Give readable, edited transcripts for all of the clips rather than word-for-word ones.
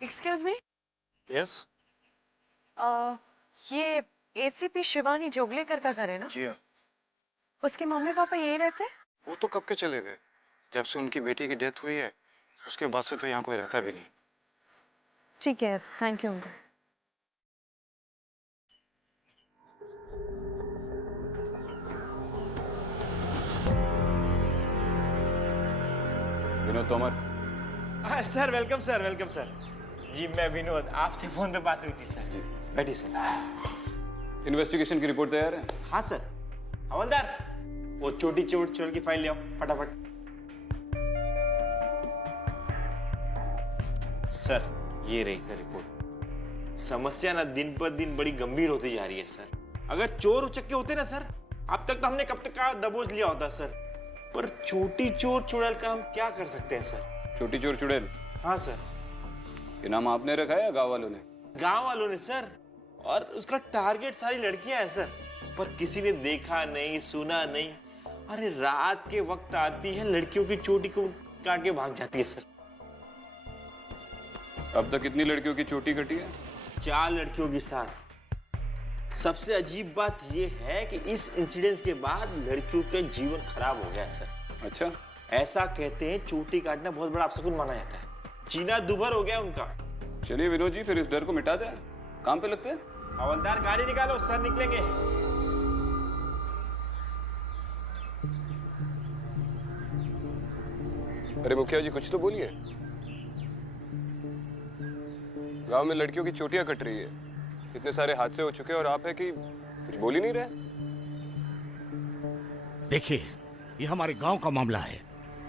Excuse me. Yes. ये ACP Shivani Joglekar का घर है ना? जी हाँ। उसके मम्मी पापा यही रहते हैं? वो तो कब के चले गए, जब से उनकी बेटी की डेथ हुई है उसके बाद से तो यहाँ कोई रहता भी नहीं। ठीक है, thank you uncle. Vinod Tomar. Sir welcome sir, welcome sir. जी मैं विनोद, आपसे फोन पे बात हुई थी सर। जी बैठिए सर। इन्वेस्टिगेशन की रिपोर्ट तैयार है? हाँ सर। हवलदार, वो छोटी चोर की फाइल ले आओ फटाफट। सर ये रही सर रिपोर्ट। समस्या ना दिन पर दिन बड़ी गंभीर होती जा रही है सर। अगर चोर उचक्के होते ना सर, अब तक तो हमने कब तक का दबोच लिया होता सर। पर छोटी चोर चुड़ैल का हम क्या कर सकते हैं सर? छोटी चोर चुड़ैल? हाँ सर। ये नाम आपने रखा है या गांव वालों ने? गांव वालों ने सर, और उसका टारगेट सारी लड़कियां हैं सर। पर किसी ने देखा नहीं, सुना नहीं। अरे रात के वक्त आती है, लड़कियों की चोटी को काट के भाग जाती है सर। अब तक कितनी लड़कियों की चोटी कटी है? 4 लड़कियों की सर। सबसे अजीब बात यह है कि इस इंसिडेंट के बाद लड़कियों का जीवन खराब हो गया है सर। अच्छा। ऐसा कहते हैं चोटी काटना बहुत बड़ा अपशकुन माना जाता है। जीना दुभर हो गया उनका। चलिए विनोद जी, फिर इस डर को मिटा दें, काम पे लगते हैं। हवलदार गाड़ी निकालो, सर निकलेंगे। अरे मुखिया जी कुछ तो बोलिए। गांव में लड़कियों की चोटियां कट रही है, इतने सारे हादसे हो चुके हैं और आप है कि कुछ बोल ही नहीं रहे। देखिए, ये हमारे गांव का मामला है।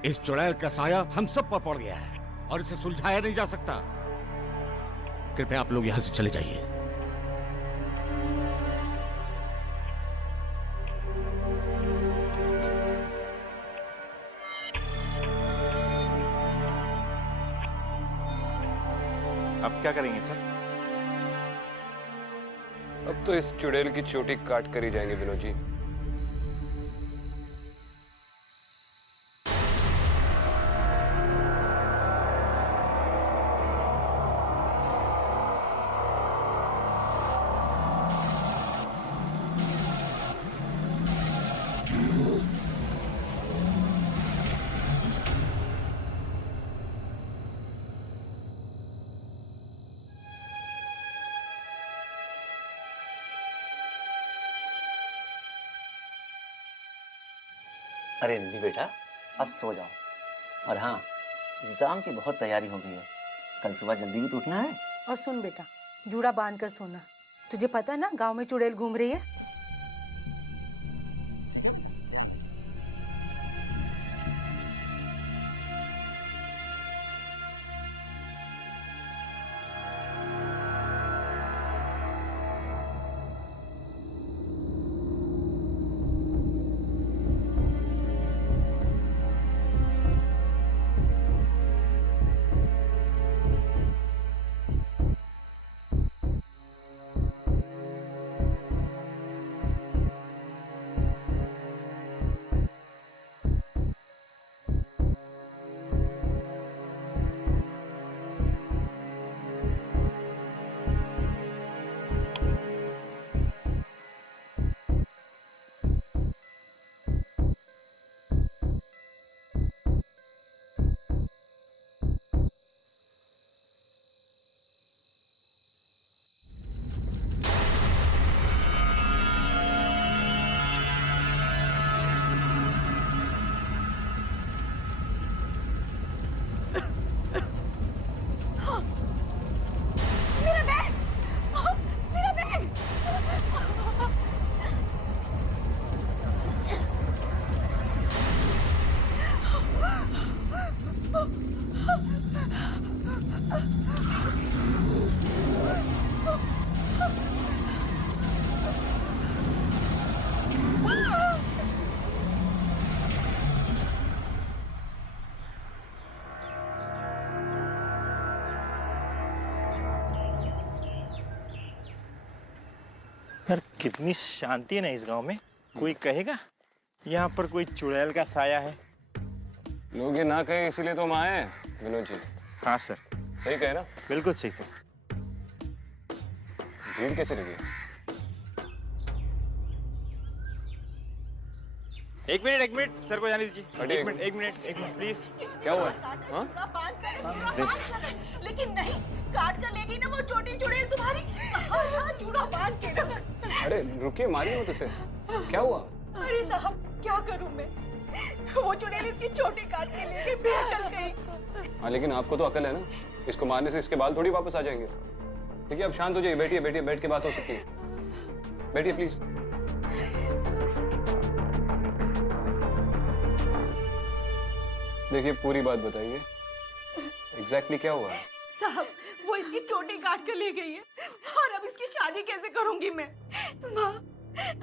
इस चुड़ैल का साया हम सब पर पड़ गया है और इसे सुलझाया नहीं जा सकता। कृपया आप लोग यहां से चले जाइए। अब क्या करेंगे सर? अब तो इस चुड़ैल की चोटी काट कर ही जाएंगे विनोद जी। अरे रिद्धि बेटा, अब सो जाओ। और हाँ, एग्जाम की बहुत तैयारी हो गई है। कल सुबह जल्दी भी तो उठना है। और सुन बेटा, जूड़ा बांध कर सोना। तुझे पता है ना गांव में चुड़ैल घूम रही है। सर कितनी शांति है ना इस गांव में। कोई कहेगा यहाँ पर कोई चुड़ैल का साया है? लोग ये ना कहे इसीलिए तो हम आए हैं विनोद जी। हाँ सर, सही कहे ना? बिल्कुल सही सर। भीड़ कैसे लगी? एक मिनट सर को जाने दीजिए। अरे, एक मिनट प्लीज। क्या हुआ है? हाँ? लेकिन नहीं, काट कर ले गई ना वो छोटी चुड़ैल तुम्हारी। चूड़ा बांध के रख। अरे रुकिए, मारिए मत उसे। क्या हुआ? अरे साहब क्या करूं मैं, वो चुड़ैल इसकी छोटी काट के ले गई, बेअकल कहीं। हाँ लेकिन आपको तो अकल है ना, इसको मारने से इसके बाल थोड़ी वापस आ जाएंगे। देखिए अब शांत हो जाइए, बैठिए बैठ के बात हो सकती है। बैठिए प्लीज। देखिए पूरी बात बताइए, एग्जैक्टली क्या हुआ है? साहब वो इसकी चोटी काट कर ले गई है और अब इसकी शादी कैसे करूंगी मैं। माँ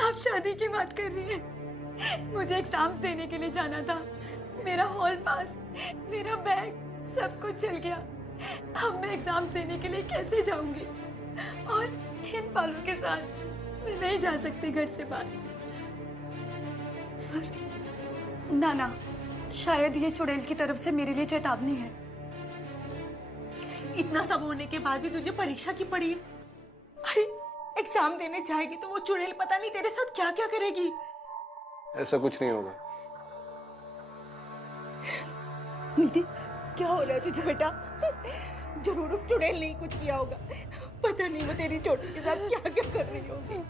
आप शादी की बात कर रही हैं, मुझे एग्जाम्स देने के लिए जाना था, मेरा हॉल पास, मेरा बैग सब कुछ चल गया। अब मैं एग्जाम्स देने के लिए कैसे जाऊंगी, और इन बालों के साथ मैं नहीं जा सकती घर से बाहर। ना शायद ये चुड़ैल की तरफ से मेरे लिए चेतावनी है। इतना सब होने के बाद भी तुझे परीक्षा की पड़ी है। अरे एग्जाम देने जाएगी तो वो चुड़ैल पता नहीं तेरे साथ क्या क्या करेगी। ऐसा कुछ नहीं होगा। निधि क्या हो रहा है तुझे बेटा? जरूर उस चुड़ैल ने ही कुछ किया होगा, पता नहीं वो तेरी चोटी के साथ क्या क्या कर रही होगी।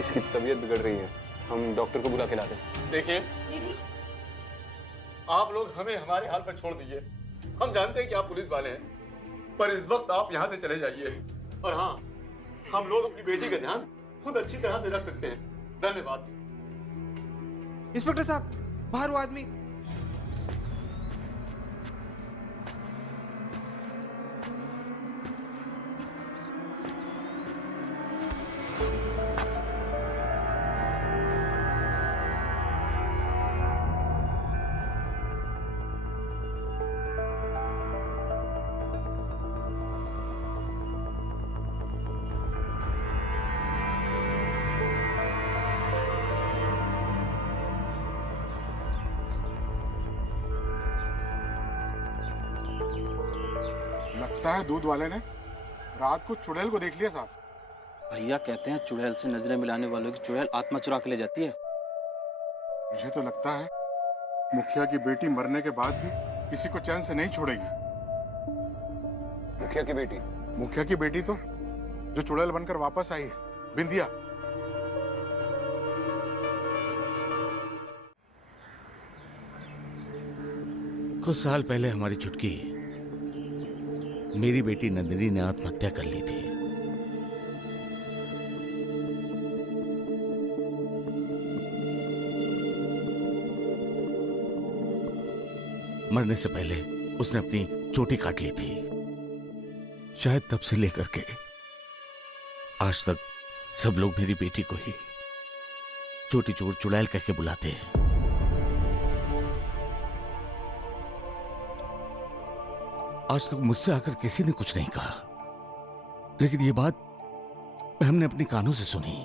इसकी तबीयत बिगड़ रही है, हम डॉक्टर को बुला के लाते हैं। देखिए निधि आप लोग हमें हमारे हाल पर छोड़ दीजिए। हम जानते हैं कि आप पुलिस वाले हैं, पर इस वक्त आप यहाँ से चले जाइए। और हाँ, हम लोग अपनी बेटी का ध्यान खुद अच्छी तरह से रख सकते हैं। धन्यवाद। इंस्पेक्टर साहब, बाहर वो आदमी। लगता है दूध वाले ने रात को चुड़ैल को देख लिया साहब। भैया कहते हैं चुड़ैल से नजरें मिलाने वालों की चुड़ैल आत्मा चुरा के ले जाती है। मुझे तो लगता है मुखिया की बेटी मरने के बाद भी किसी को चैन से नहीं छोड़ेगी। मुखिया की बेटी? मुखिया की बेटी तो जो चुड़ैल बनकर वापस आई है, बिंदिया। कुछ साल पहले हमारी चुटकी मेरी बेटी नंदिनी ने आत्महत्या कर ली थी। मरने से पहले उसने अपनी चोटी काट ली थी। शायद तब से लेकर के आज तक सब लोग मेरी बेटी को ही चोटी चोर चुड़ैल कह के बुलाते हैं। आज तक मुझसे आकर किसी ने कुछ नहीं कहा, लेकिन ये बात हमने अपने कानों से सुनी,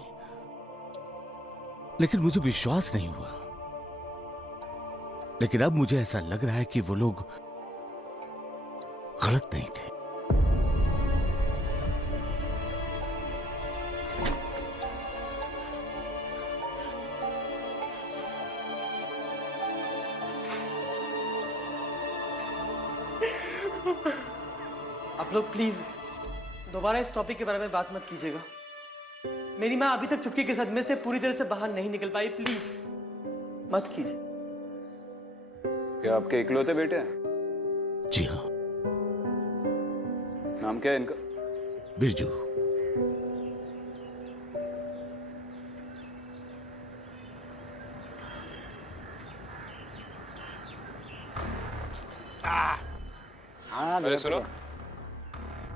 लेकिन मुझे विश्वास नहीं हुआ। लेकिन अब मुझे ऐसा लग रहा है कि वो लोग गलत नहीं थे। आप लोग प्लीज दोबारा इस टॉपिक के बारे में बात मत कीजिएगा। मेरी माँ अभी तक चुटकी के सदमे से पूरी तरह से बाहर नहीं निकल पाई, प्लीज मत कीजिए। क्या आपके इकलौते बेटे हैं? जी हाँ। नाम क्या है इनका? बिरजू। अरे सुनो,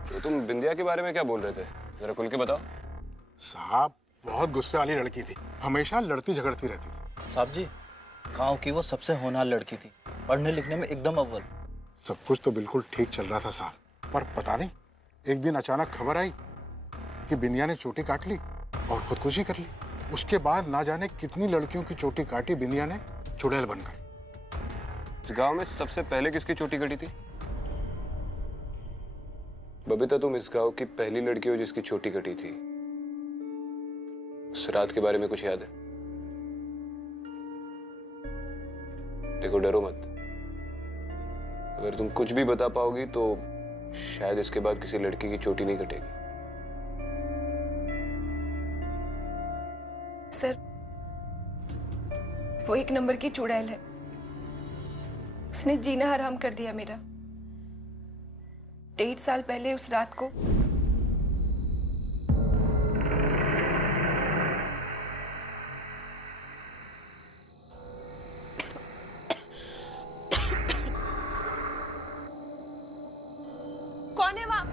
तो तुम बिंदिया के बारे में क्या बोल रहे थे, जरा खुल के बताओ। साहब बहुत गुस्से वाली लड़की थी, हमेशा लड़ती झगड़ती रहती थी। साहब जी, गांव की वो सबसे होनहार लड़की थी, पढ़ने लिखने में एकदम अव्वल। सब कुछ तो बिल्कुल ठीक चल रहा था साहब, पर पता नहीं एक दिन अचानक खबर आई कि बिंदिया ने चोटी काट ली और खुदकुशी कर ली। उसके बाद ना जाने कितनी लड़कियों की चोटी काटी बिंदिया ने चुड़ैल बनकर। इस गांव में सबसे पहले किसकी चोटी कटी थी? बबीता, तुम इस गांव की पहली लड़की हो जिसकी चोटी कटी थी। उस रात के बारे में कुछ याद है? देखो, डरो मत। अगर तुम कुछ भी बता पाओगी तो शायद इसके बाद किसी लड़की की चोटी नहीं कटेगी। सर, वो एक नंबर की चुड़ैल है। उसने जीना हराम कर दिया मेरा। 1.5 साल पहले उस रात को कौन है वहां?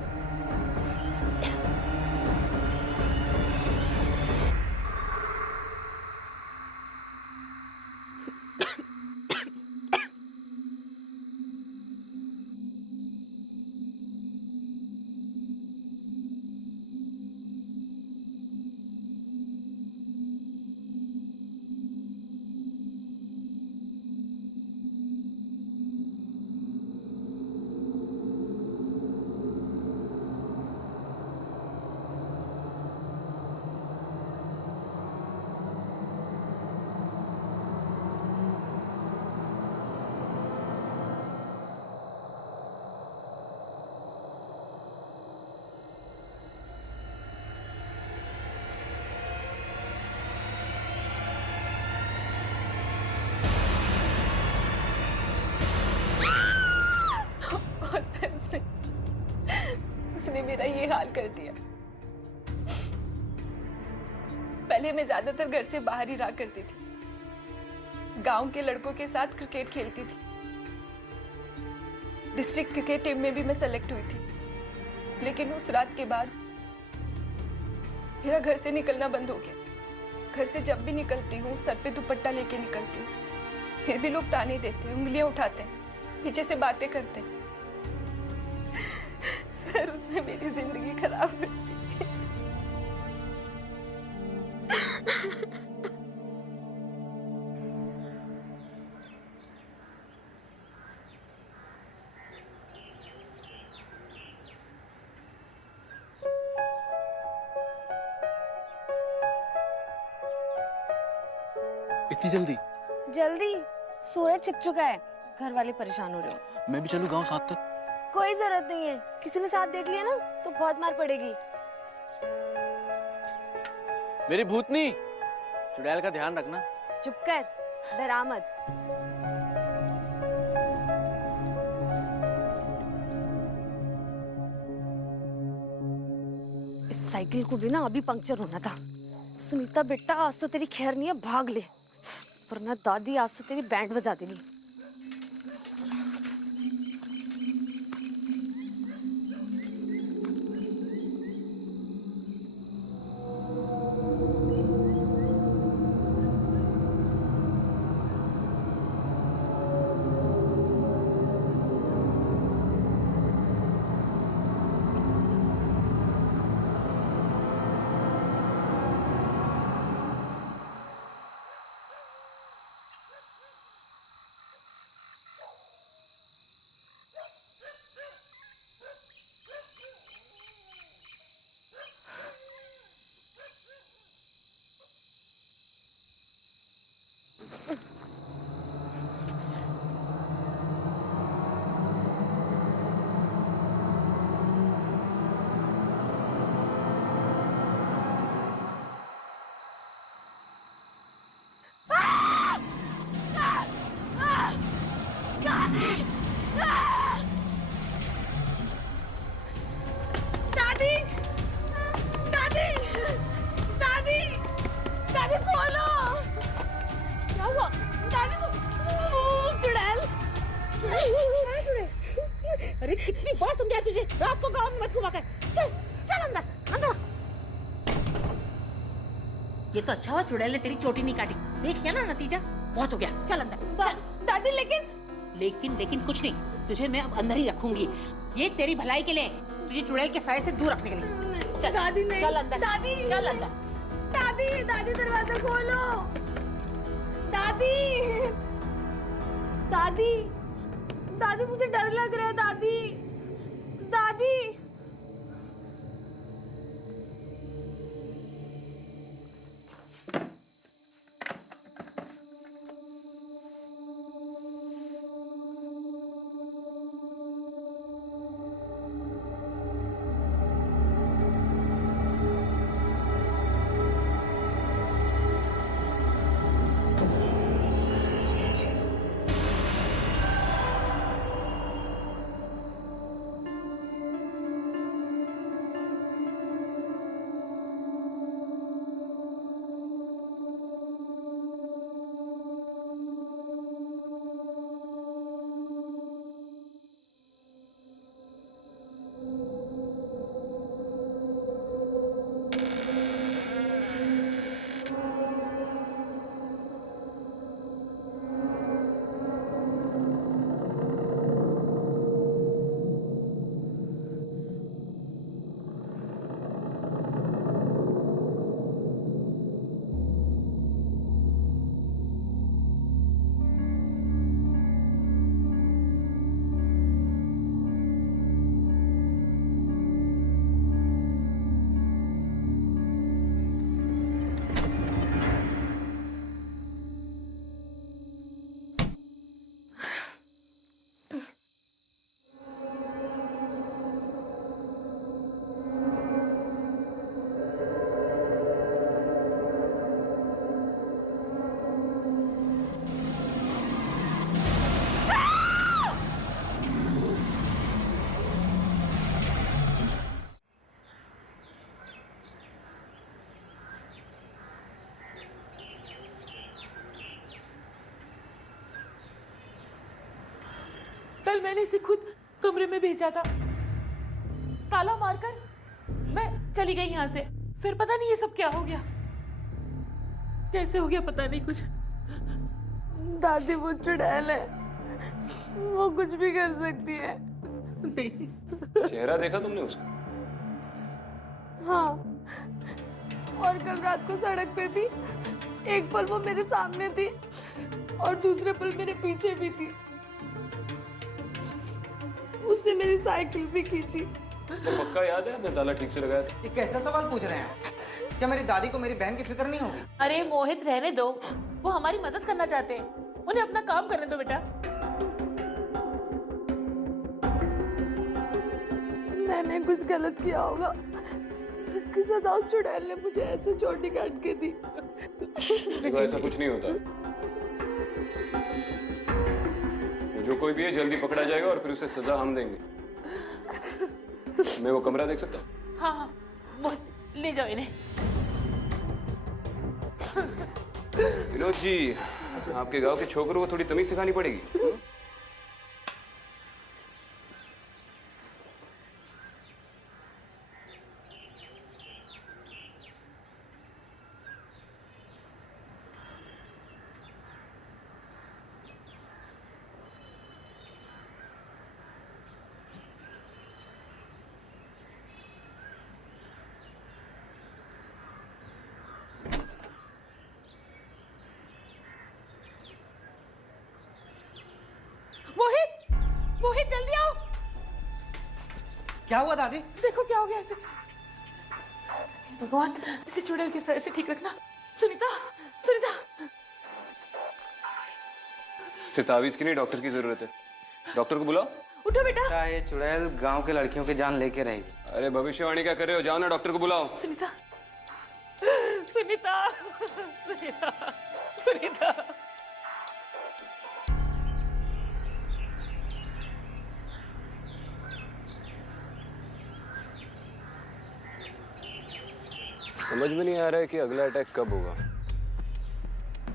उसने मेरा ये हाल कर दिया। पहले मैं ज्यादातर घर से बाहर ही रहा करती थी। गांव के लड़कों के साथ क्रिकेट खेलती थी। डिस्ट्रिक्ट क्रिकेट टीम में भी मैं सेलेक्ट हुई थी। लेकिन उस रात के बाद मेरा घर से निकलना बंद हो गया। घर से जब भी निकलती हूँ सर पे दुपट्टा लेके निकलती हूँ। फिर भी लोग ताने देते हैं, उंगलियां उठाते हैं, पीछे से बातें करते हैं। सर, उसने मेरी जिंदगी खराब कर दी। इतनी जल्दी? जल्दी? सूरज छिप चुका है। घर वाले परेशान हो रहे हो। मैं भी चलूं गांव साथ तक? कोई जरूरत नहीं है। किसी ने साथ देख लिया ना तो बहुत मार पड़ेगी। मेरी भूतनी, चुड़ैल का ध्यान रखना। चुप कर, डरा मत। इस साइकिल को भी ना अभी पंक्चर होना था। सुनीता बेटा, आज तो तेरी खैर नहीं है, भाग ले, वरना दादी आज तो तेरी बैंड बजा देगी। दादी, दादी, दादी, दादी खोलो। क्या हुआ? दादी, चुड़ैल। अरे कितनी बार समझाया तुझे, रात को गांव में मत घुमा कर। चल चल अंदर अंदर। ये तो अच्छा हुआ चुड़ैल ने तेरी चोटी नहीं काटी। देख लिया ना नतीजा, बहुत हो गया। चल अंदर। दादी लेकिन कुछ नहीं, तुझे मैं अब अंदर ही रखूंगी। ये तेरी भलाई के लिए, तुझे चुड़ैल के साए से दूर रखने के लिए। चल दादी नहीं। चल अंदर। दादी, चल अंदर। दादी, दादी दरवाजा खोलो। दादी, दादी। दादी मुझे डर लग रहा है दादी। दादी कल मैंने इसे खुद कमरे में भेजा था, ताला मारकर मैं चली गई यहाँ से। फिर पता नहीं ये सब क्या हो गया, कैसे हो गया पता नहीं कुछ। दादी वो चुड़ैल है, वो कुछ भी कर सकती है। चेहरा देखा तुमने उसका? हाँ, और कल रात को सड़क पे भी एक पल वो मेरे सामने थी और दूसरे पल मेरे पीछे भी थी। उसने मेरी साइकिल भी खींची। तो पक्का याद है आपने ताला ठीक से लगाया था? ये कैसा सवाल पूछ रहे हैं? क्या मेरी दादी को मेरी बहन की फिक्र नहीं होगी? अरे मोहित रहने दो, वो हमारी मदद करना चाहते हैं, उन्हें अपना काम करने दो बेटा। मैंने कुछ गलत किया होगा जिसकी सजा उस चुड़ैल ने मुझे ऐसे चोटी काट के दी। देखो ऐसा कुछ नहीं होता। जो कोई भी है जल्दी पकड़ा जाएगा और फिर उसे सजा हम देंगे। मैं वो कमरा देख सकता हूँ? हाँ हाँ, मोहित ले जाओ इन्हें। विनोद जी, आपके गांव के छोकरों को थोड़ी तमीज सिखानी पड़ेगी। मोहित, मोहित जल्दी आओ। क्या हुआ दादी? देखो क्या हो गया इसे। भगवान, इसे चुड़ैल के साय से ठीक रखना। सुनीता, सुनीता। इसे तावीज की नहीं, डॉक्टर की जरूरत है। डॉक्टर को बुलाओ। उठो बेटा। क्या ये चुड़ैल गांव के लड़कियों की जान लेके रहेगी? अरे भविष्यवाणी क्या कर रहे हो? जाओ ना, डॉक्टर को बुलाओ। सुनीता, सुनीता, सुनीता, सुनीता। समझ में नहीं आ रहा है कि अगला अटैक कब होगा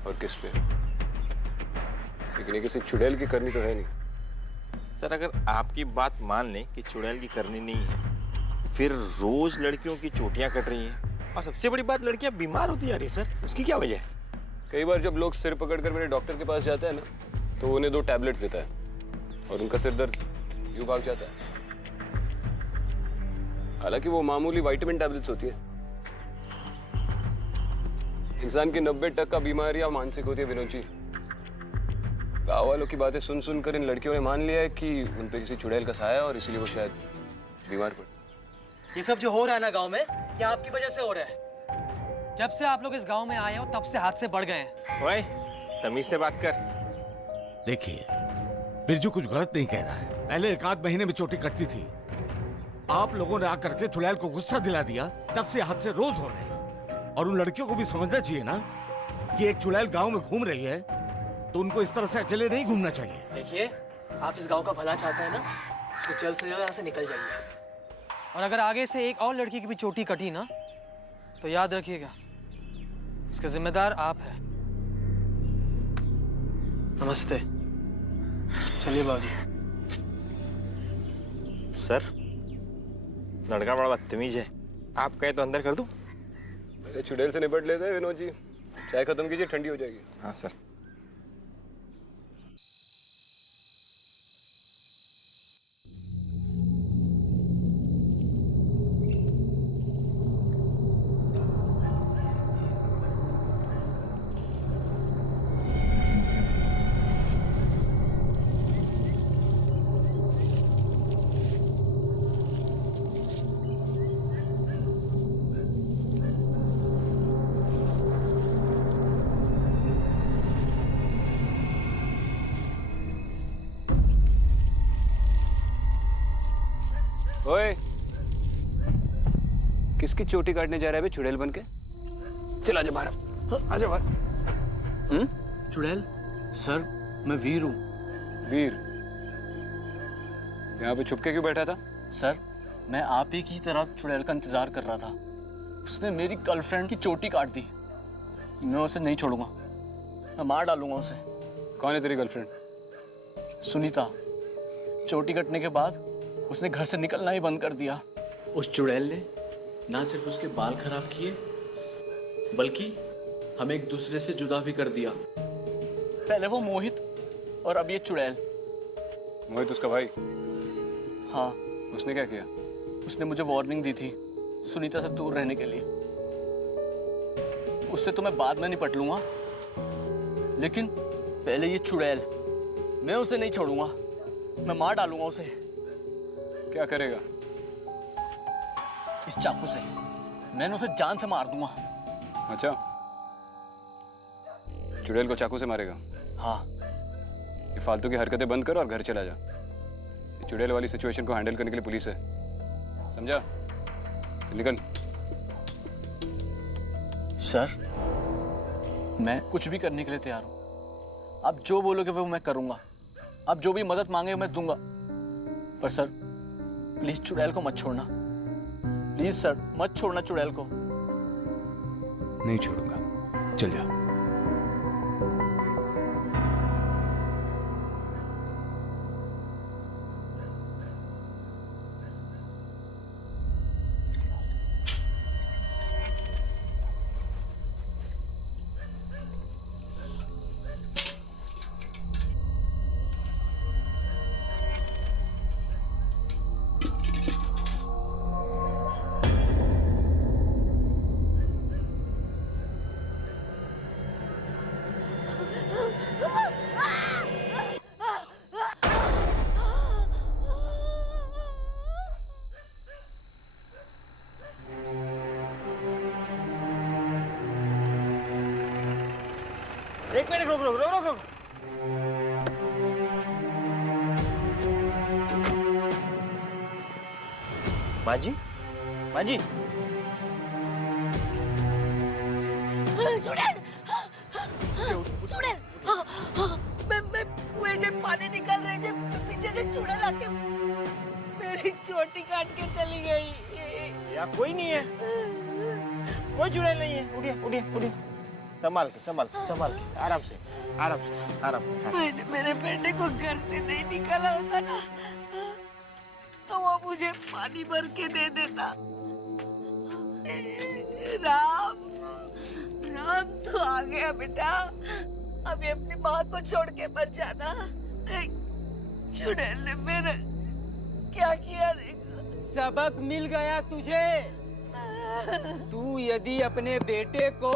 और किस पे। लेकिन ये किसी चुड़ैल की करनी तो है नहीं। सर, अगर आपकी बात मान लें कि चुड़ैल की करनी नहीं है, फिर रोज लड़कियों की चोटियां कट रही हैं और सबसे बड़ी बात, लड़कियां बीमार होती जा रही है। सर, उसकी क्या वजह है? कई बार जब लोग सिर पकड़कर मेरे डॉक्टर के पास जाते हैं ना, तो उन्हें 2 टैबलेट्स देता है और उनका सिर दर्द यूं भाग जाता है। हालांकि वो मामूली विटामिन टैबलेट्स होती है। इंसान की 90% बीमारियां मानसिक होती है विनोद जी। गाँव वालों की बातें सुन सुन कर इन लड़कियों ने मान लिया है कि उन पे किसी चुड़ैल का साया है और इसीलिए वो शायद बीमार पड़े। ये सब जो हो रहा है ना गांव में, ये आपकी वजह से हो रहा है। जब से आप लोग इस गांव में आए हो तब से हादसे बढ़ गए हैं। ओए, तमीज से बात कर। देखिए, बिरजू कुछ गलत नहीं कह रहा है। पहले 1 आध महीने में चोटी कटती थी, आप लोगों ने आकर के चुड़ैल को गुस्सा दिला दिया, तब से हादसे रोज हो रहे हैं। और उन लड़कियों को भी समझना चाहिए ना कि एक चुड़ैल गांव में घूम रही है तो उनको इस तरह से अकेले नहीं घूमना चाहिए। देखिए, आप इस गांव का भला चाहते हैं ना, तो जल्द से जल्द यहाँ से निकल जाइए। और अगर आगे से एक और लड़की की भी चोटी कटी ना, तो याद रखिएगा, इसका जिम्मेदार आप हैं। नमस्ते। चलिए बाबूजी। सर, लड़का बड़ा बदतमीज है। आप कहे तो अंदर कर दूं? पहले चुड़ैल से निपट लेते हैं विनोद जी। चाय खत्म कीजिए, ठंडी हो जाएगी। हाँ सर। ओए, किसकी चोटी काटने जा रहा है बे चुड़ैल बन के? चल आजा बाहर, आजा बाहर। चुड़ैल? सर, मैं वीर हूँ। वीर? यहाँ पे छुपके क्यों बैठा था? सर, मैं आप ही की तरह चुड़ैल का इंतजार कर रहा था। उसने मेरी गर्लफ्रेंड की चोटी काट दी। मैं उसे नहीं छोड़ूंगा, मैं मार डालूंगा उसे। कौन है तेरी गर्लफ्रेंड? सुनीता। चोटी कटने के बाद उसने घर से निकलना ही बंद कर दिया। उस चुड़ैल ने ना सिर्फ उसके बाल खराब किए, बल्कि हमें एक दूसरे से जुदा भी कर दिया। पहले वो मोहित और अब ये चुड़ैल। मोहित उसका भाई? हाँ। उसने क्या किया? उसने मुझे वार्निंग दी थी सुनीता से दूर रहने के लिए। उससे तो मैं बाद में निपट लूंगा, लेकिन पहले ये चुड़ैल, मैं उसे नहीं छोड़ूंगा, मैं मार डालूंगा उसे। क्या करेगा? इस चाकू से मैंने उसे जान से मार दूंगा। अच्छा, चुड़ैल को चाकू से मारेगा? हाँ। ये फालतू की हरकतें बंद कर और घर चला जा। ये चुड़ैल वाली सिचुएशन को हैंडल करने के लिए पुलिस है, समझा? निकल। सर, मैं कुछ भी करने के लिए तैयार हूँ। आप जो बोलोगे वो मैं करूंगा। आप जो भी मदद मांगे मैं दूंगा। पर सर, प्लीज चुड़ैल को मत छोड़ना। प्लीज सर, मत छोड़ना चुड़ैल को। नहीं छोड़ूंगा, चल जा। एक मिनट, रुक रुक रुक रुक रुक। माँ जी, माँ जी। चुड़ैल! चुड़ैल! मैं कुएं से पानी निकाल रही थी, पीछे से चुड़ैल आके मेरी चोटी काट के चली गई। यहाँ कोई नहीं है, कोई चुड़ैल नहीं है। उठिए उठिए उठिए, संभाल के संभाल के संभाल के, आराम से आराम से आराम। मैंने मेरे बेटे को घर से नहीं निकाला होता ना, तो वो मुझे पानी भर के दे देता। राम, राम तो आ गया बेटा। अभी अपनी माँ को छोड़ के मत जाना। चुड़ैल ने मेरा क्या किया देखो। सबक मिल गया तुझे। तू यदि अपने बेटे को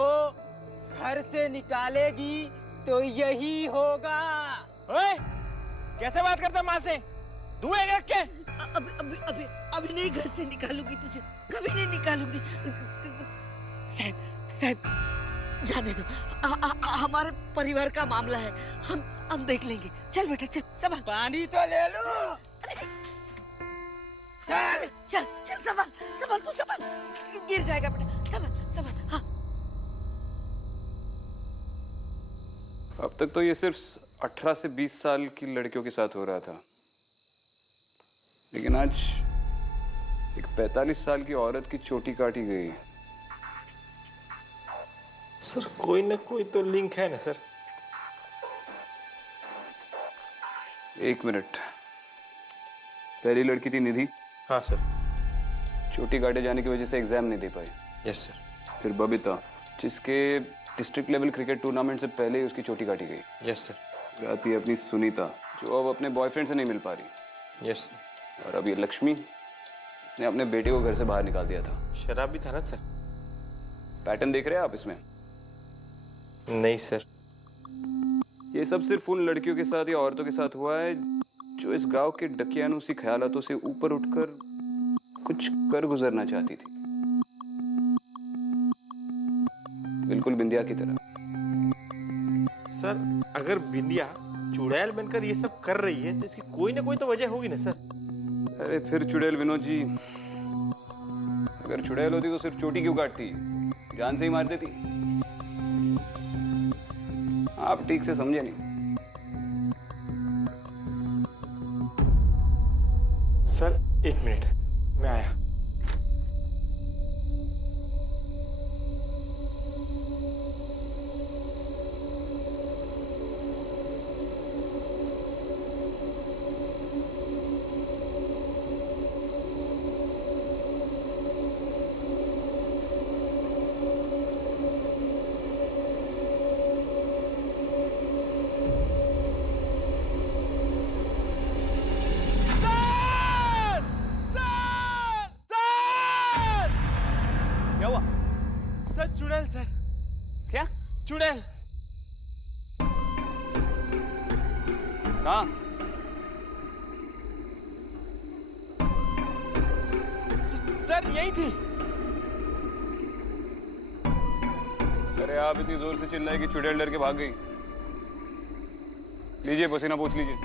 घर से निकालेगी तो यही होगा। ओए, कैसे बात करता माँ से? धुएगा क्या? अभी अभी अभी अभी नहीं घर से निकालूंगी तुझे, कभी नहीं निकालूंगी। साहब साहब जाने दो, हमारे परिवार का मामला है, हम देख लेंगे। चल बेटा चल, संभाल। पानी तो ले लो। चल चल चल, संभाल संभाल, तू संभाल, गिर जाएगा बेटा, संभाल संभाल। हाँ अब तक तो ये सिर्फ 18 से 20 साल की लड़कियों के साथ हो रहा था, लेकिन आज एक 45 साल की औरत की चोटी काटी गई। सर कोई ना कोई तो लिंक है ना सर। एक मिनट, पहली लड़की थी निधि। हाँ सर। चोटी काटे जाने की वजह से एग्जाम नहीं दे पाई। Yes sir. फिर बबीता, जिसके डिस्ट्रिक्ट लेवल क्रिकेट टूर्नामेंट से पहले ही उसकी चोटी काटी गई। Yes sir. आती है अपनी सुनीता, जो अब अपने बॉयफ्रेंड से नहीं मिल पा रही। यस। और अब ये लक्ष्मी ने अपने बेटे को घर से बाहर निकाल दिया था। शराब भी था ना सर? पैटर्न देख रहे हैं आप इसमें? नहीं सर। ये सब सिर्फ उन लड़कियों के साथ या औरतों के साथ हुआ है जो इस गांव के डकियानूसी ख्यालातों से ऊपर उठकर कुछ कर गुजरना चाहती थी, बिल्कुल बिंदिया की तरह। सर अगर बिंदिया चुड़ैल बनकर ये सब कर रही है तो इसकी कोई ना कोई तो वजह होगी ना सर। अरे फिर चुड़ैल विनोद जी, अगर चुड़ैल होती तो सिर्फ चोटी क्यों काटती, जान से ही मार देती। आप ठीक से समझे नहीं। सर एक मिनट, मैं आया। चुड़ैल सर। क्या? चुड़ैल। कहाँ? सर यही थी। अरे आप इतनी जोर से चिल्लाए कि चुड़ैल डर के भाग गई। लीजिए पसीना पोंछ लीजिए।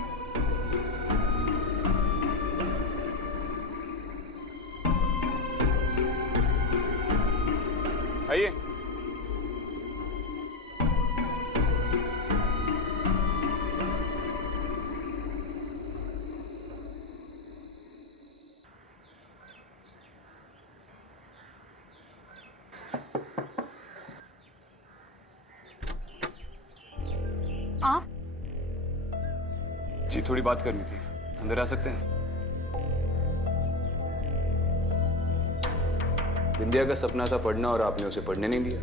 आइए। आप? जी थोड़ी बात करनी थी, अंदर आ सकते हैं? बिंदिया का सपना था पढ़ना और आपने उसे पढ़ने नहीं दिया,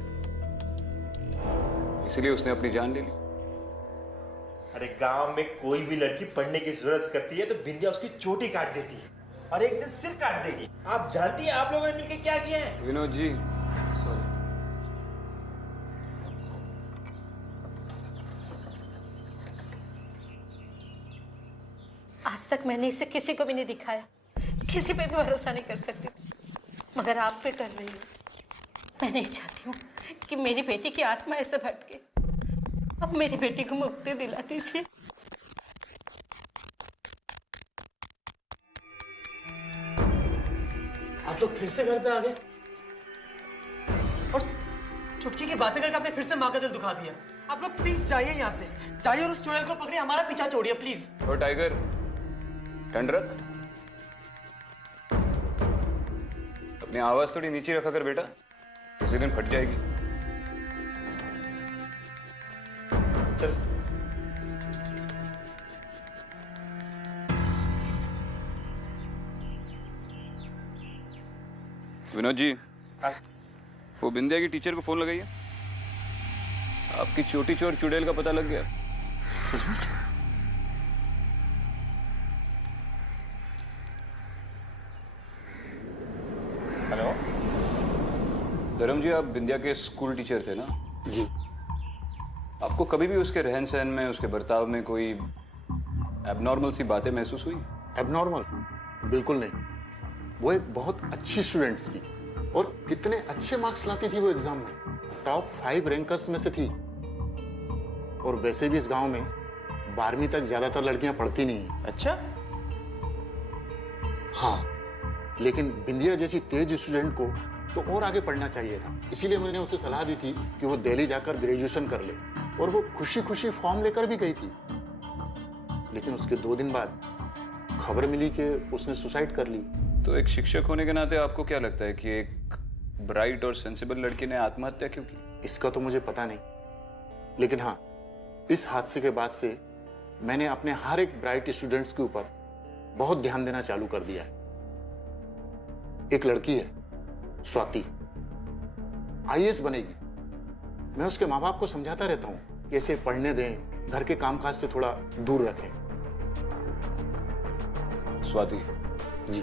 इसलिए उसने अपनी जान ले ली। अरे गांव में कोई भी लड़की पढ़ने की जरूरत करती है तो बिंदिया उसकी चोटी काट देती है और एक दिन सिर काट देगी। आप जानती हैं आप लोगों ने मिलकर क्या किया है? विनोद जी आज तक मैंने इसे किसी को भी नहीं दिखाया, किसी पे भी भरोसा नहीं कर सकती, मगर आप पे कर रही हूँ। मैं नहीं चाहती हूँ कि मेरी बेटी की आत्मा ऐसे भटके। अब मेरी बेटी को मुक्ति दिला दीजिए। आप लोग फिर से घर पे आ गए और चुटकी की बातें करके आपने फिर से माँ का दिल दुखा दिया। आप लोग प्लीज जाइए यहाँ से, जाइए और उस चुड़ैल को पकड़िए, हमारा पीछा छोड़िए प्लीज। ओ टाइगर, ठंड रख, अपनी आवाज थोड़ी नीचे रखा कर बेटा, किसी दिन फट जाएगी। चल। विनोद जी, वो बिंदिया की टीचर को फोन लगाइए। आपकी छोटी चोर चुड़ैल का पता लग गया। हेलो धर्म जी, आप बिंदिया के स्कूल टीचर थे ना? जी। आपको कभी भी उसके रहन सहन में, उसके बर्ताव में कोई एबनॉर्मल सी बातें महसूस हुई? एबनॉर्मल बिल्कुल नहीं। वो एक बहुत अच्छी स्टूडेंट थी और कितने अच्छे मार्क्स लाती थी वो एग्जाम में, टॉप 5 रैंकर्स में से थी। और वैसे भी इस गांव में 12वीं तक ज्यादातर लड़कियां पढ़ती नहीं है। अच्छा? हाँ, लेकिन बिंदिया जैसी तेज स्टूडेंट को तो और आगे पढ़ना चाहिए था। इसीलिए मैंने उसे सलाह दी थी कि वो दिल्ली जाकर ग्रेजुएशन कर ले, और वो खुशी खुशी फॉर्म लेकर भी गई थी। लेकिन उसके 2 दिन बाद खबर मिली कि उसने सुसाइड कर ली। तो एक शिक्षक होने के नाते आपको क्या लगता है कि एक ब्राइट और सेंसिबल लड़की ने आत्महत्या क्यों की? इसका तो मुझे पता नहीं, लेकिन हाँ, इस हादसे के बाद से मैंने अपने हर एक ब्राइट स्टूडेंट्स के ऊपर बहुत ध्यान देना चालू कर दिया है। एक लड़की है स्वाति, IAS बनेगी। मैं उसके माँ बाप को समझाता रहता हूँ कि इसे पढ़ने दें, घर के कामकाज से थोड़ा दूर रखें। स्वाति जी।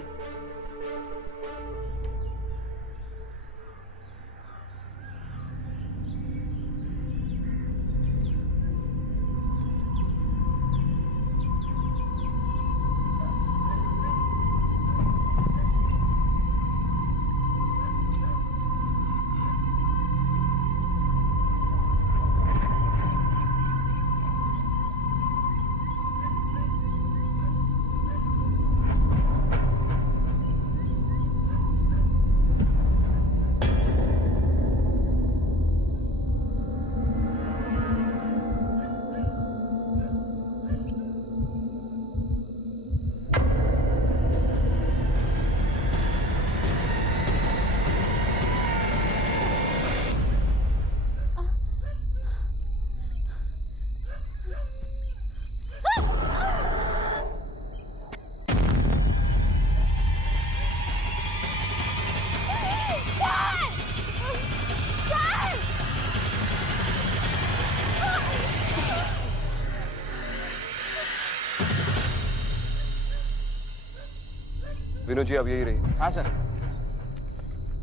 विनोद जी, आप यही रहिए। हाँ सर।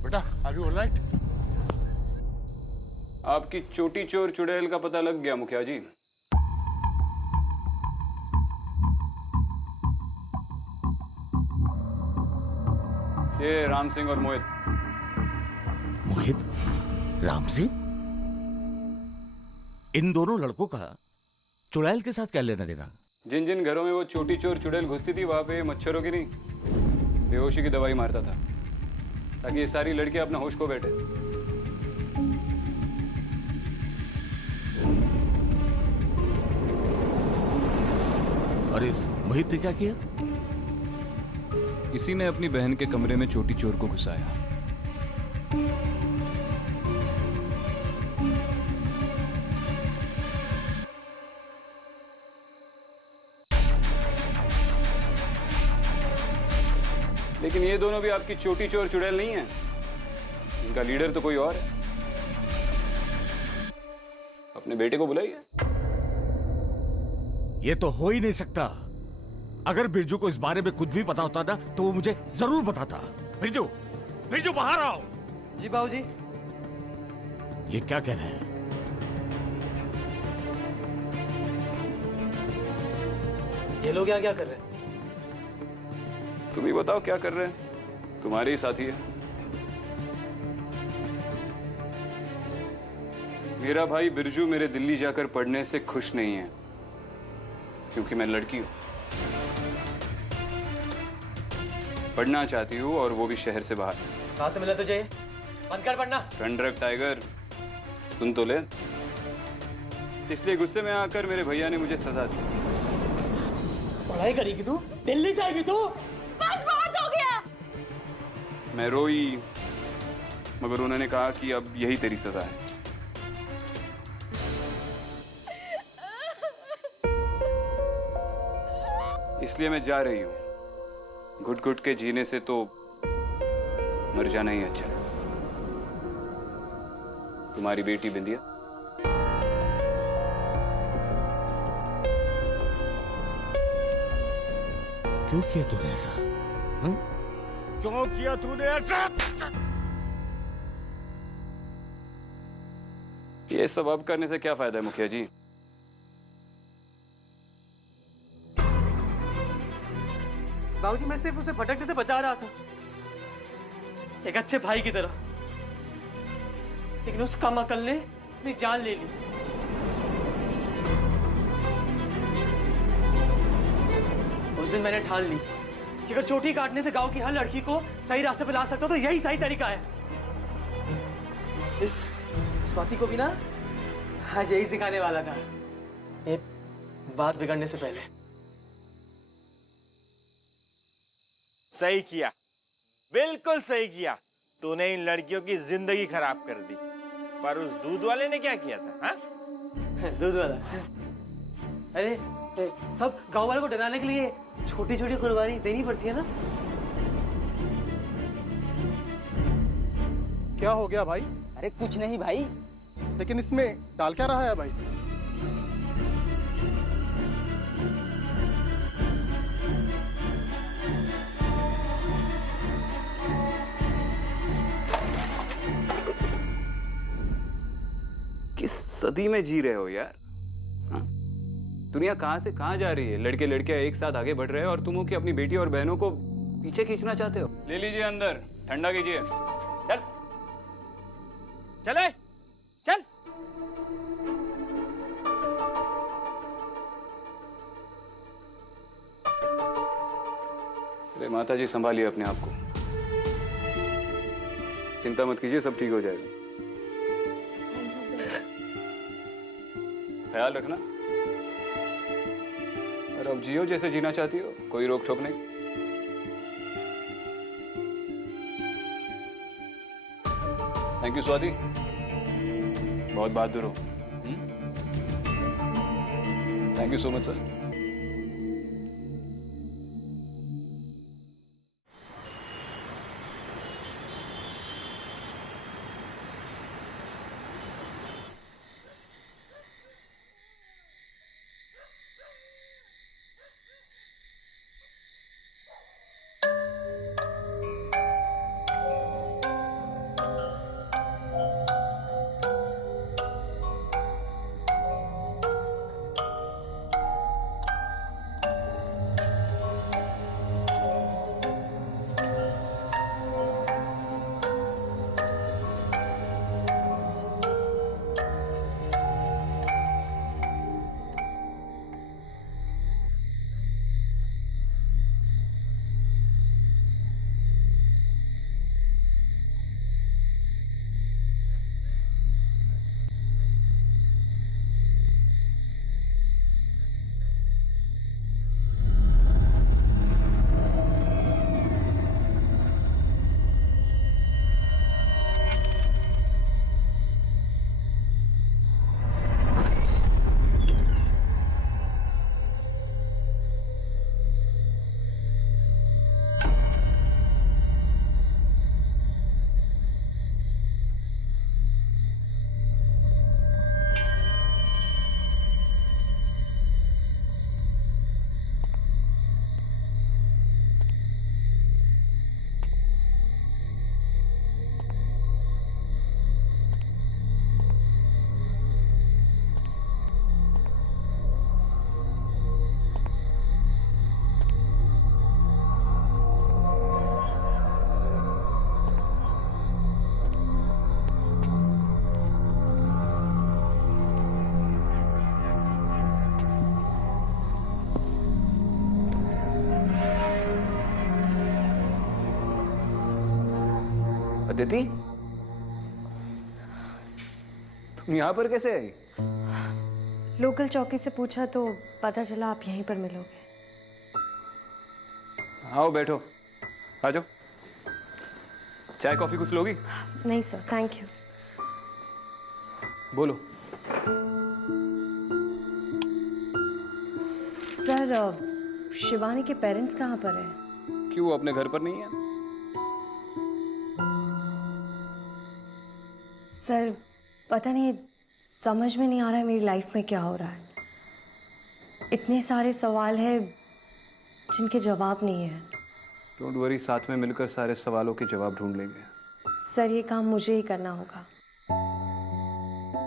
बेटा, आर यू ऑलराइट? आपकी चोटी चोर चुड़ैल का पता लग गया मुखिया जी। ये राम सिंह और मोहित। मोहित? राम सिंह? इन दोनों लड़कों का चुड़ैल के साथ क्या लेना देना? जिन जिन घरों में वो चोटी चोर चुड़ैल घुसती थी, वहां पे मच्छरों की नहीं, बेहोशी की दवाई मारता था, ताकि ये सारी लड़कियां अपना होश खो बैठे। और इस मोहित ने क्या किया? इसी ने अपनी बहन के कमरे में चोटी चोर को घुसाया। लेकिन ये दोनों भी आपकी चोटी चोर चुड़ैल नहीं है। इनका लीडर तो कोई और है। अपने बेटे को बुलाइए। ये तो हो ही नहीं सकता। अगर बिरजू को इस बारे में कुछ भी पता होता ना, तो वो मुझे जरूर बताता। बिरजू, बिरजू बाहर आओ। जी बाबूजी। ये क्या कह रहे हैं? ये लोग यहाँ क्या कर रहे हैं? तुम ही बताओ क्या कर रहे हैं, तुम्हारे ही साथी है। मेरा भाई बिरजू मेरे दिल्ली जाकर पढ़ने से खुश नहीं है, क्योंकि मैं लड़की हूं। पढ़ना चाहती हूँ, और वो भी शहर से बाहर। कहाँ से मिला तुझे? बंद कर पढ़ना। रन रख टाइगर, सुन तो ले। इसलिए गुस्से में आकर मेरे भैया ने मुझे सजा दी। पढ़ाई करेगी तू? दिल्ली जाएगी तू? बस बहुत हो गया। मैं रोई, मगर उन्होंने कहा कि अब यही तेरी सजा है। इसलिए मैं जा रही हूं। घुट घुट के जीने से तो मर जाना ही अच्छा। तुम्हारी बेटी बिंदिया। क्यों किया तूने ऐसा? क्यों किया तूने ऐसा? ये सब अब करने से क्या फायदा है मुखिया जी? बाबूजी मैं सिर्फ उसे भटकने से बचा रहा था, एक अच्छे भाई की तरह। लेकिन उस कम अकल ने अपनी जान ले ली। उस दिन मैंने ठान ली कि अगर चोटी काटने से गांव की हर लड़की को सही रास्ते पे ला सकता हूं तो यही सही तरीका है। इस स्वाति को भी ना आज यही सिखाने वाला था, ये बात बिगड़ने से पहले। सही किया, बिल्कुल सही किया। तूने इन लड़कियों की जिंदगी खराब कर दी। पर उस दूध वाले ने क्या किया था? हाँ? दूध वाला? अरे सब गांव वालों को डराने के लिए छोटी छोटी कुर्बानी देनी पड़ती है ना। क्या हो गया भाई? अरे कुछ नहीं भाई। लेकिन इसमें डाल क्या रहा है भाई? किस सदी में जी रहे हो यार? हा? दुनिया कहां से कहां जा रही है? लड़के लड़कियां एक साथ आगे बढ़ रहे हैं और तुम हो कि अपनी बेटी और बहनों को पीछे खींचना चाहते हो। ले लीजिए अंदर, ठंडा कीजिए। चल चले चल। अरे माता जी संभालिए अपने आप को, चिंता मत कीजिए, सब ठीक हो जाएगा। ख्याल रखना और अब जियो जैसे जीना चाहती हो, कोई रोक टोक नहीं। थैंक यू स्वाति, बहुत बहादुर हो। Thank you so much sir. Aditi, तुम यहाँ पर कैसे आई? लोकल चौकी से पूछा तो पता चला आप यहीं पर मिलोगे। आओ बैठो, आ जाओ। चाय कॉफी कुछ लोगी? नहीं सर, थैंक यू। बोलो। सर, शिवानी के पेरेंट्स कहाँ पर है? क्यों, अपने घर पर नहीं है? सर, पता नहीं, समझ में नहीं आ रहा है मेरी लाइफ में क्या हो रहा है। इतने सारे सवाल हैं जिनके जवाब नहीं है। डोंट वरी, साथ में मिलकर सारे सवालों के जवाब ढूंढ लेंगे। सर, ये काम मुझे ही करना होगा,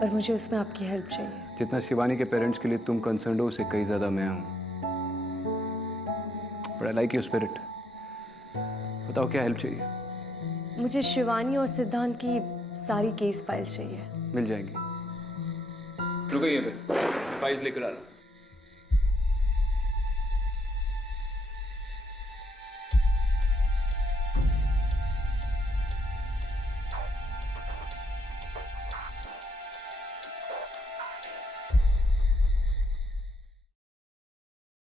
पर मुझे उसमें आपकी हेल्प चाहिए। जितना शिवानी के पेरेंट्स के लिए तुम कंसर्न हो, उससे कहीं ज्यादा मैं हूँ। But I like your spirit. बताओ क्या हेल्प चाहिए? मुझे शिवानी और सिद्धांत की सारी केस फाइल्स चाहिए। मिल जाएंगी। रुको ये पे फाइल्स लेकर आ रहा हूँ।